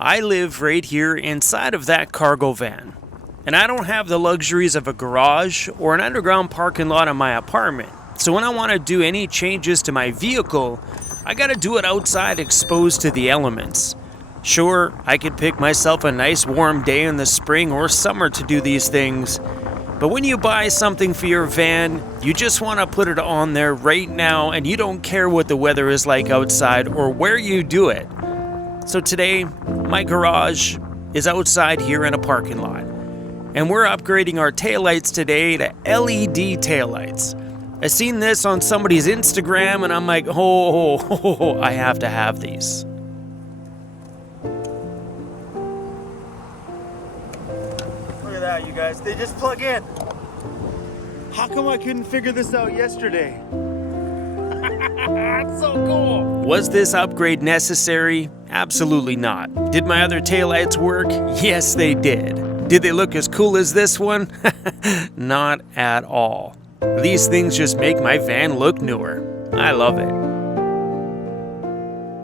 I live right here inside of that cargo van, and I don't have the luxuries of a garage or an underground parking lot in my apartment. So when I want to do any changes to my vehicle, I gotta do it outside exposed to the elements. Sure, I could pick myself a nice warm day in the spring or summer to do these things, but when you buy something for your van, you just want to put it on there right now and you don't care what the weather is like outside or where you do it. So today, my garage is outside here in a parking lot, and we're upgrading our taillights today to LED taillights. I seen this on somebody's Instagram and I'm like, oh, I have to have these. Look at that, you guys. They just plug in. How come I couldn't figure this out yesterday? That's so cool. Was this upgrade necessary? Absolutely not. Did my other taillights work? Yes, they did. Did they look as cool as this one? Not at all. These things just make my van look newer. I love it.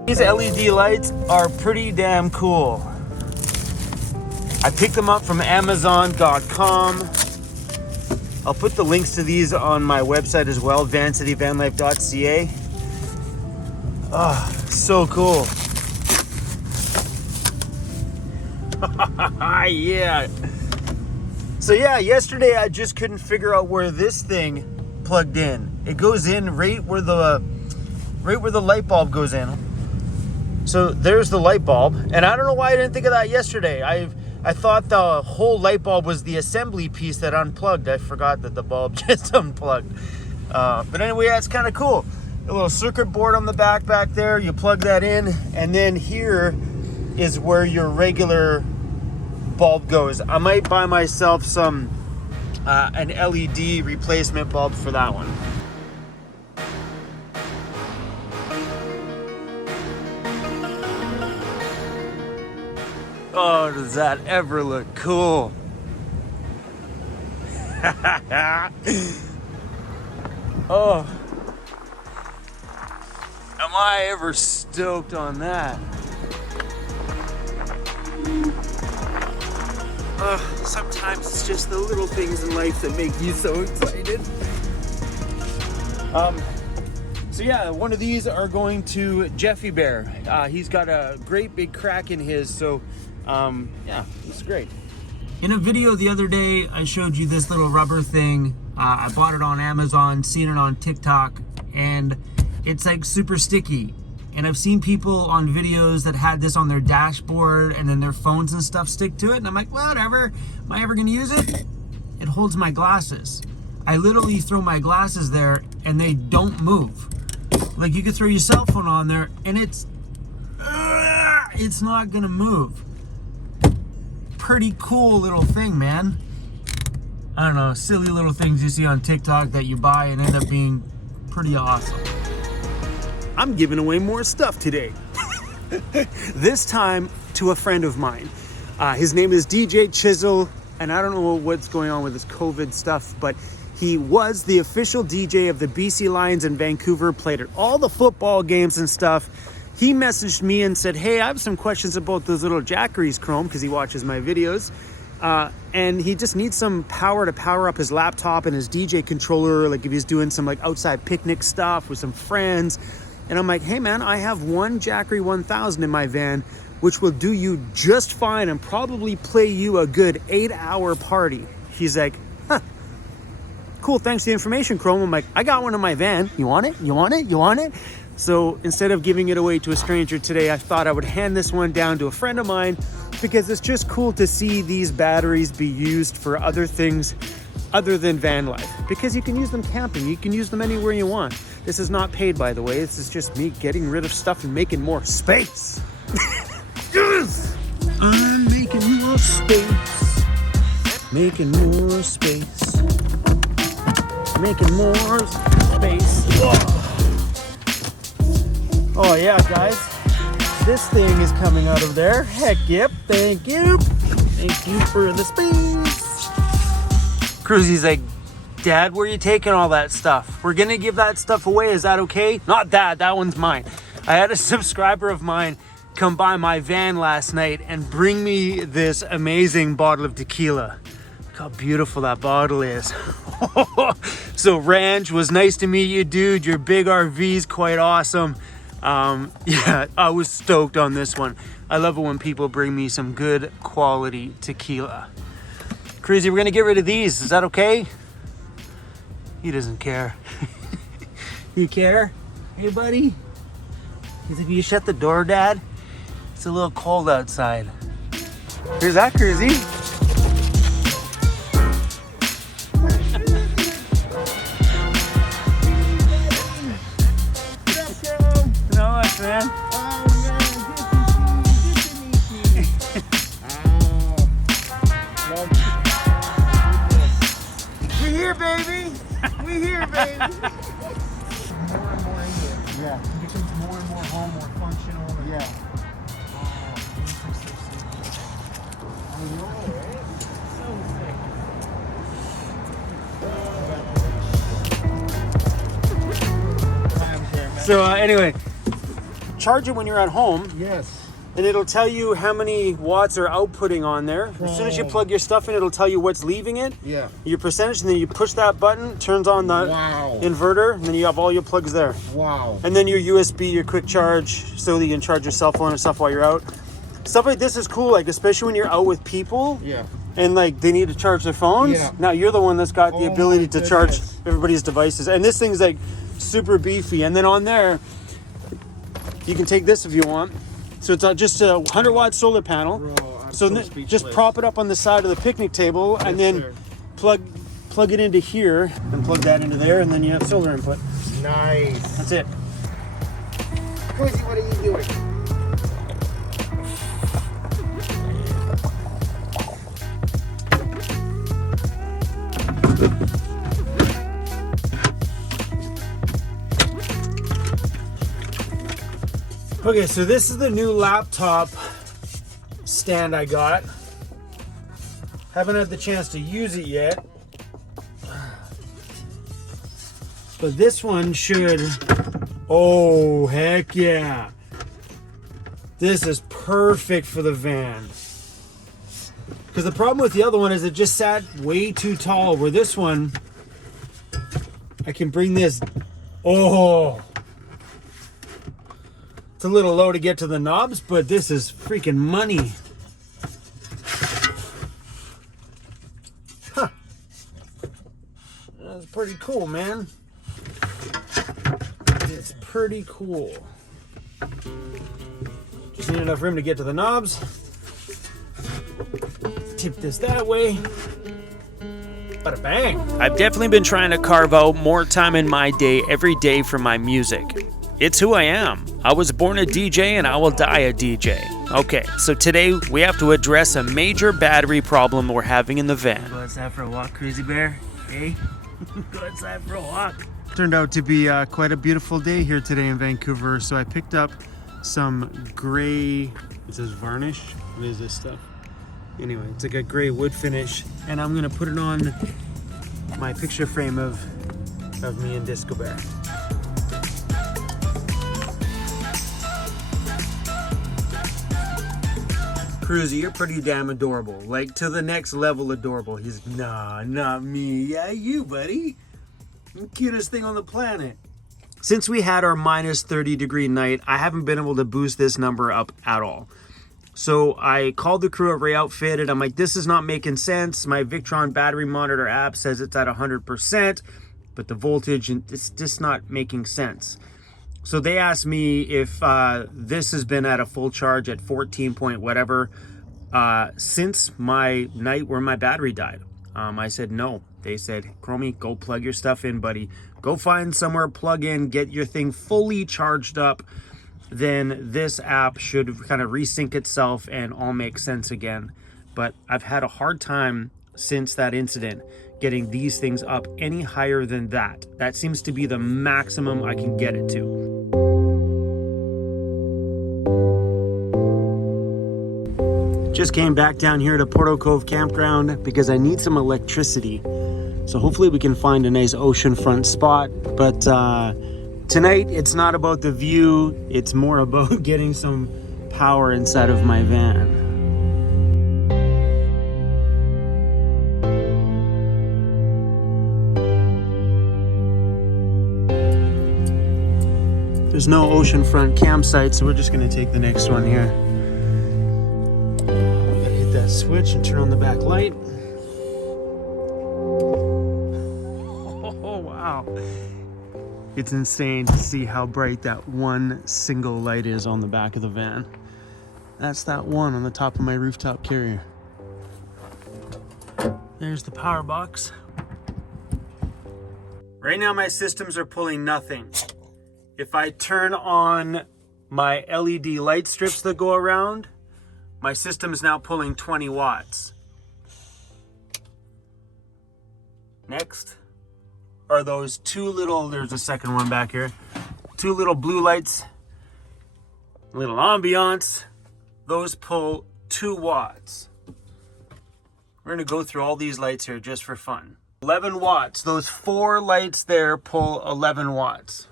These LED lights are pretty damn cool. I picked them up from Amazon.com. I'll put the links to these on my website as well, vancityvanlife.ca. Oh, so cool. Yeah. So yeah, yesterday I just couldn't figure out where this thing plugged in. It goes in right where the light bulb goes in. So there's the light bulb, and I don't know why I didn't think of that yesterday. I thought the whole light bulb was the assembly piece that unplugged. I forgot that the bulb just unplugged. But anyway, that's kind of cool. A little circuit board on the back there. You plug that in, and then here is where your regular bulb goes. I might buy myself some an LED replacement bulb for that one. Oh, does that ever look cool? Oh, am I ever stoked on that? Sometimes it's just the little things in life that make you so excited. So yeah, one of these are going to Jeffy Bear. He's got a great big crack in his, so yeah, it's great. In a video the other day, I showed you this little rubber thing. I bought it on Amazon, seen it on TikTok, and it's like super sticky. And I've seen people on videos that had this on their dashboard and then their phones and stuff stick to it. And I'm like, whatever, am I ever gonna use it? It holds my glasses. I literally throw my glasses there and they don't move. Like you could throw your cell phone on there and it's not gonna move. Pretty cool little thing, man. I don't know, silly little things you see on TikTok that you buy and end up being pretty awesome. I'm giving away more stuff today. This time to a friend of mine. His name is DJ Chisel, and I don't know what's going on with this COVID stuff, but he was the official DJ of the BC Lions in Vancouver, played at all the football games and stuff. He messaged me and said, hey, I have some questions about those little Jackeries Chrome, because he watches my videos. And he just needs some power to power up his laptop and his DJ controller, like if he's doing some like outside picnic stuff with some friends. And I'm like, hey man, I have one Jackery 1000 in my van, which will do you just fine and probably play you a good 8-hour party. He's like, huh, cool, thanks for the information, Chrome. I'm like, I got one in my van. You want it? You want it? You want it? So instead of giving it away to a stranger today, I thought I would hand this one down to a friend of mine, because it's just cool to see these batteries be used for other things other than van life, because you can use them camping, you can use them anywhere you want. This is not paid, by the way. This is just me getting rid of stuff and making more space. Yes! I'm making more space. Making more space. Making more space. Oh yeah, guys. This thing is coming out of there. Heck yep. Thank you. Thank you for the space. Cruzy's like, Dad, where are you taking all that stuff? We're gonna give that stuff away. Is that okay? Not that. That one's mine. I had a subscriber of mine come by my van last night and bring me this amazing bottle of tequila. Look how beautiful that bottle is. So Ranch, was nice to meet you, dude. Your big RV's quite awesome. Yeah, I was stoked on this one. I love it when people bring me some good quality tequila. Cruzy, we're gonna get rid of these. Is that okay? He doesn't care. You care? Hey, buddy? He's like, you shut the door, Dad? It's a little cold outside. Here's that Cruzy. Not much, man. We here, baby. We here, baby. More and more in here. Yeah. It becomes more and more home, more functional. Yeah. I know, right? So sick. So anyway, charge it when you're at home. Yes. And it'll tell you how many watts are outputting on there. As soon as you plug your stuff in, it'll tell you what's leaving it. Yeah. Your percentage, and then you push that button, turns on the inverter, and then you have all your plugs there. Wow. And then your USB, your quick charge, so that you can charge your cell phone and stuff while you're out. Stuff like this is cool, like especially when you're out with people. Yeah. And like they need to charge their phones. Yeah. Now you're the one that's got the ability to charge everybody's devices. And this thing's like super beefy. And then on there, you can take this if you want. So it's just a 100-watt solar panel. Bro, so just prop it up on the side of the picnic table, and then plug it into here, and plug that into there, and then you have solar input. Nice. That's it. Cozy, what are you doing? Okay, so this is the new laptop stand I got. Haven't had the chance to use it yet. But this one should... Oh, heck yeah. This is perfect for the van. Because the problem with the other one is it just sat way too tall, where this one, I can bring this... Oh... It's a little low to get to the knobs, but this is freaking money. Huh. That's pretty cool, man. It's pretty cool. Just need enough room to get to the knobs. Tip this that way. Bada bang. I've definitely been trying to carve out more time in my day every day for my music. It's who I am. I was born a DJ and I will die a DJ. Okay, so today we have to address a major battery problem we're having in the van. Go outside for a walk, Crazy Bear? Hey? Go outside for a walk. Turned out to be quite a beautiful day here today in Vancouver, so I picked up some gray, it says varnish. What is this stuff? Anyway, it's like a gray wood finish, and I'm gonna put it on my picture frame of me and Disco Bear. Cruzy, you're pretty damn adorable. Like, to the next level adorable. He's, nah, not me. Yeah, you, buddy. I'm the cutest thing on the planet. Since we had our minus 30-degree night, I haven't been able to boost this number up at all. So I called the crew at Ray Outfitted. I'm like, this is not making sense. My Victron battery monitor app says it's at 100%, but the voltage, it's just not making sense. So they asked me if this has been at a full charge at 14 point whatever since my night where my battery died. I said no. They said, Chromie, go plug your stuff in, buddy. Go find somewhere, plug in, get your thing fully charged up. Then this app should kind of resync itself and all make sense again. But I've had a hard time since that incident getting these things up any higher than that. That seems to be the maximum I can get it to. Just came back down here to Porto Cove Campground because I need some electricity. So hopefully we can find a nice oceanfront spot. But tonight it's not about the view, it's more about getting some power inside of my van. There's no oceanfront campsite, so we're just gonna take the next one here. We gotta hit that switch and turn on the back light. Oh, wow. It's insane to see how bright that one single light is on the back of the van. That's that one on the top of my rooftop carrier. There's the power box. Right now my systems are pulling nothing. If I turn on my LED light strips that go around, my system is now pulling 20 watts. Next are those two little, there's a second one back here, two little blue lights, little ambiance. Those pull 2 watts. We're gonna go through all these lights here just for fun. 11 watts, those 4 lights there pull 11 watts.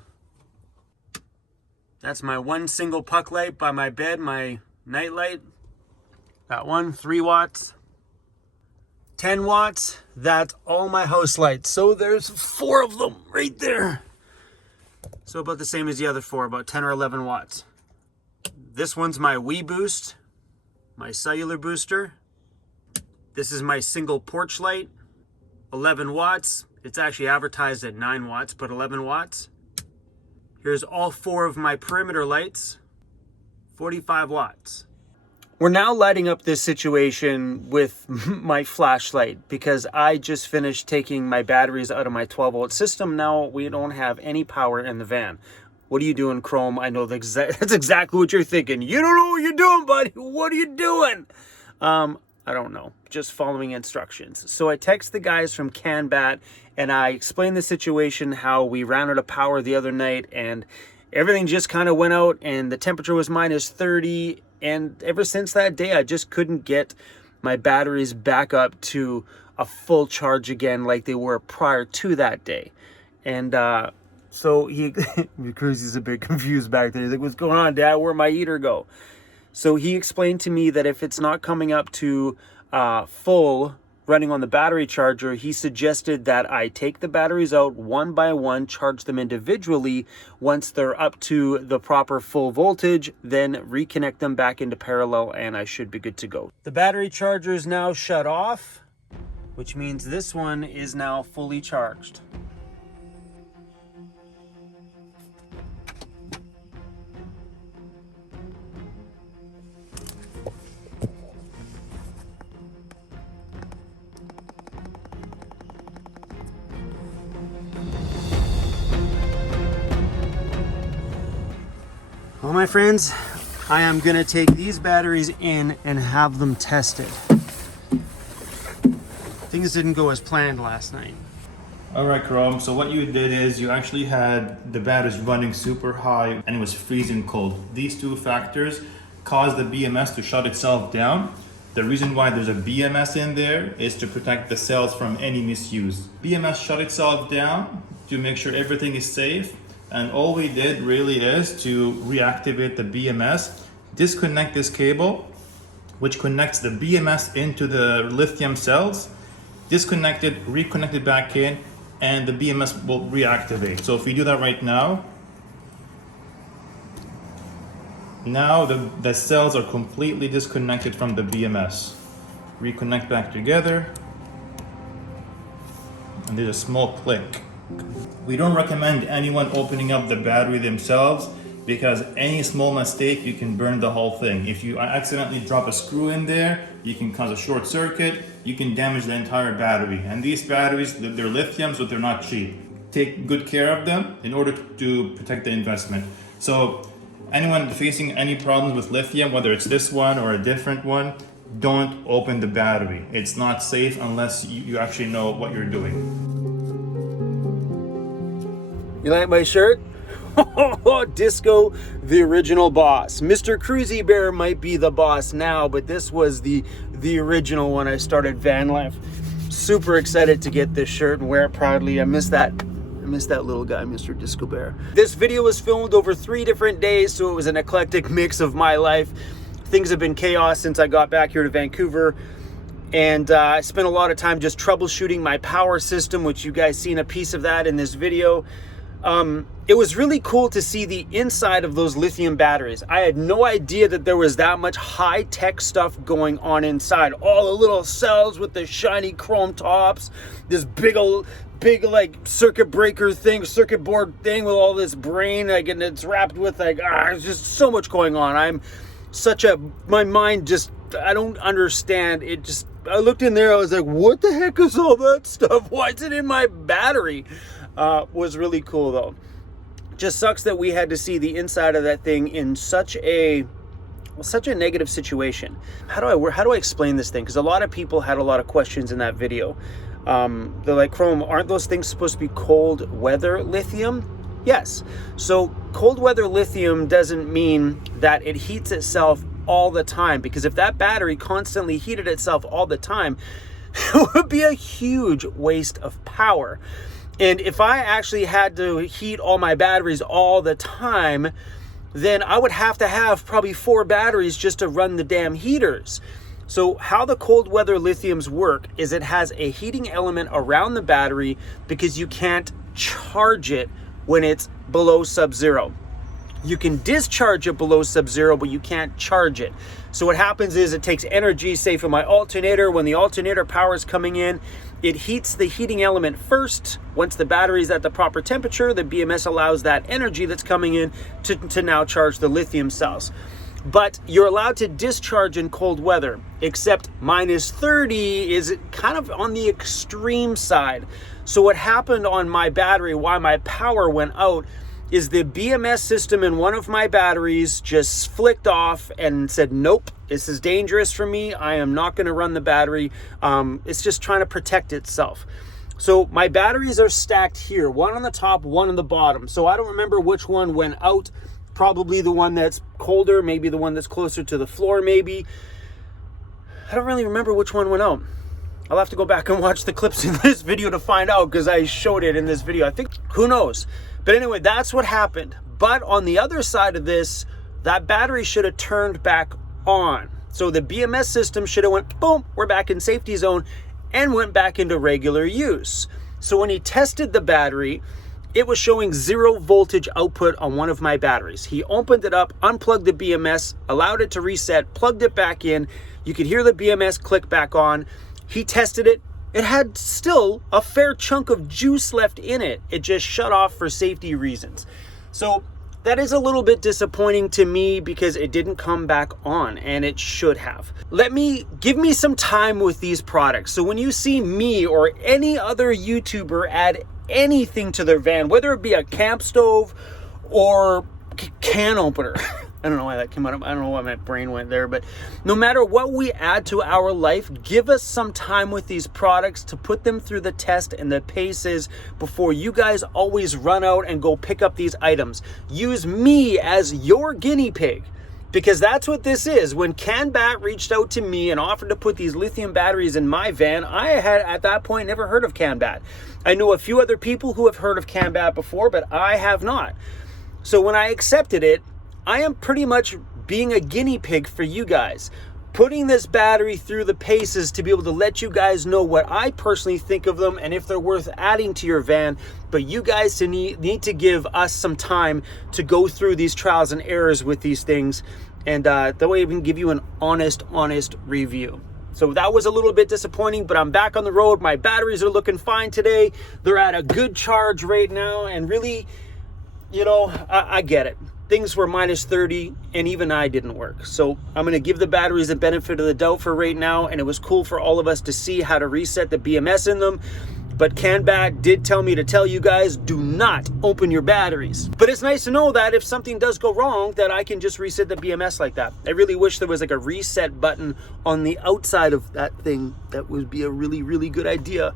That's my one single puck light by my bed, my night light. That one, 3 watts. 10 watts, that's all my house lights. So there's 4 of them right there. So about the same as the other 4, about 10 or 11 watts. This one's my Wii Boost, my cellular booster. This is my single porch light, 11 watts. It's actually advertised at 9 watts, but 11 watts. Here's all 4 of my perimeter lights, 45 watts. We're now lighting up this situation with my flashlight because I just finished taking my batteries out of my 12-volt system. Now we don't have any power in the van. What are you doing, Chrome? I know that's exactly what you're thinking. You don't know what you're doing, buddy. What are you doing? I don't know, just following instructions. So I text the guys from CanBat and I explained the situation, how we ran out of power the other night and everything just kind of went out and the temperature was minus 30. And ever since that day, I just couldn't get my batteries back up to a full charge again like they were prior to that day. And so Cruzy's a bit confused back there. He's like, what's going on, Dad? Where'd my heater go? So he explained to me that if it's not coming up to full running on the battery charger, he suggested that I take the batteries out one by one, charge them individually. Once they're up to the proper full voltage, then reconnect them back into parallel and I should be good to go. The battery charger is now shut off, which means this one is now fully charged. Well, my friends, I am gonna take these batteries in and have them tested. Things didn't go as planned last night. All right, Chrome, so what you did is you actually had the batteries running super high and it was freezing cold. These two factors caused the BMS to shut itself down. The reason why there's a BMS in there is to protect the cells from any misuse. BMS shut itself down to make sure everything is safe. And all we did really is to reactivate the BMS, disconnect this cable, which connects the BMS into the lithium cells, disconnect it, reconnect it back in, and the BMS will reactivate. So if we do that right now, the cells are completely disconnected from the BMS. Reconnect back together, and there's a small click. We don't recommend anyone opening up the battery themselves because any small mistake, you can burn the whole thing. If you accidentally drop a screw in there, you can cause a short circuit, you can damage the entire battery. And these batteries, they're lithium, so they're not cheap. Take good care of them in order to protect the investment. So anyone facing any problems with lithium, whether it's this one or a different one, don't open the battery. It's not safe unless you actually know what you're doing. You like my shirt? Disco, the original boss. Mr. Cruzy Bear might be the boss now, but this was the original when I started van life. Super excited to get this shirt and wear it proudly. I miss that I miss that little guy, Mr. Disco Bear. This video was filmed over 3 different days, so it was an eclectic mix of my life. Things have been chaos since I got back here to Vancouver. And I spent a lot of time just troubleshooting my power system, which you guys seen a piece of that in this video. It was really cool to see the inside of those lithium batteries. I had no idea that there was that much high-tech stuff going on inside. All the little cells with the shiny chrome tops, this big like circuit breaker thing, circuit board thing with all this brain, like, and it's wrapped with like, there's just so much going on. My mind just, I don't understand. I looked in there, I was like, what the heck is all that stuff? Why is it in my battery? Was really cool though. Just sucks that we had to see the inside of that thing in such a negative situation. How do I explain this thing? Because a lot of people had a lot of questions in that video. They're like, Chrome, aren't those things supposed to be cold weather lithium? Yes. So cold weather lithium doesn't mean that it heats itself all the time, because if that battery constantly heated itself all the time, it would be a huge waste of power. And if I actually had to heat all my batteries all the time, then I would have to have probably 4 batteries just to run the damn heaters. So how the cold weather lithiums work is it has a heating element around the battery because you can't charge it when it's below sub-zero. You can discharge it below sub-zero, but you can't charge it. So what happens is it takes energy, say from my alternator, when the alternator power is coming in, it heats the heating element first. Once the battery is at the proper temperature, the BMS allows that energy that's coming in to now charge the lithium cells. But you're allowed to discharge in cold weather, except -30 is kind of on the extreme side. So what happened on my battery, why my power went out, is the BMS system in one of my batteries just flicked off and said, nope, this is dangerous for me. I am not going to run the battery. It's just trying to protect itself. So my batteries are stacked here, one on the top, one on the bottom. So I don't remember which one went out. Probably the one that's colder, maybe the one that's closer to the floor, maybe. I don't really remember which one went out. I'll have to go back and watch the clips in this video to find out, because I showed it in this video. I think, who knows? But anyway, that's what happened. But on the other side of this, that battery should have turned back on. So the BMS system should have went, boom, we're back in safety zone, and went back into regular use. So when he tested the battery, it was showing 0 voltage output on one of my batteries. He opened it up, unplugged the BMS, allowed it to reset, plugged it back in. You could hear the BMS click back on. He tested it. It had still a fair chunk of juice left in it. It just shut off for safety reasons. So that is a little bit disappointing to me because it didn't come back on, and it should have. Give me some time with these products. So when you see me or any other YouTuber add anything to their van, whether it be a camp stove or can opener, I don't know why that came out of, I don't know why my brain went there, but no matter what we add to our life, give us some time with these products to put them through the test and the paces before you guys always run out and go pick up these items. Use me as your guinea pig, because that's what this is. When CanBat reached out to me and offered to put these lithium batteries in my van, I had at that point never heard of CanBat. I know a few other people who have heard of CanBat before, but I have not. So when I accepted it, I am pretty much being a guinea pig for you guys, putting this battery through the paces to be able to let you guys know what I personally think of them and if they're worth adding to your van. But you guys need to give us some time to go through these trials and errors with these things, and that way we can give you an honest review. So that was a little bit disappointing, but I'm back on the road. My batteries are looking fine today. They're at a good charge right now, and really, you know, I get it. Things were -30 and even I didn't work. So I'm going to give the batteries the benefit of the doubt for right now. And it was cool for all of us to see how to reset the BMS in them. But CanBat did tell me to tell you guys, do not open your batteries. But it's nice to know that if something does go wrong, that I can just reset the BMS like that. I really wish there was like a reset button on the outside of that thing. That would be a really good idea.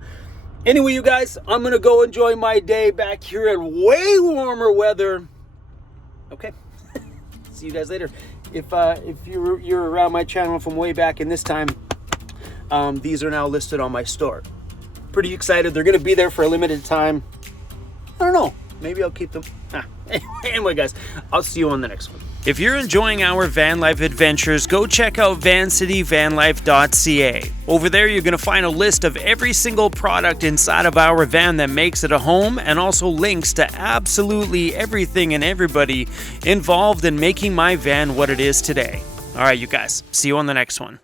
Anyway, you guys, I'm going to go enjoy my day back here in way warmer weather. Okay. See you guys later. If you're around my channel from way back in this time, these are now listed on my store. Pretty excited. They're going to be there for a limited time. I don't know. Maybe I'll keep them. Anyway, guys, I'll see you on the next one. If you're enjoying our van life adventures, go check out vancityvanlife.ca. Over there, you're going to find a list of every single product inside of our van that makes it a home, and also links to absolutely everything and everybody involved in making my van what it is today. All right, you guys, see you on the next one.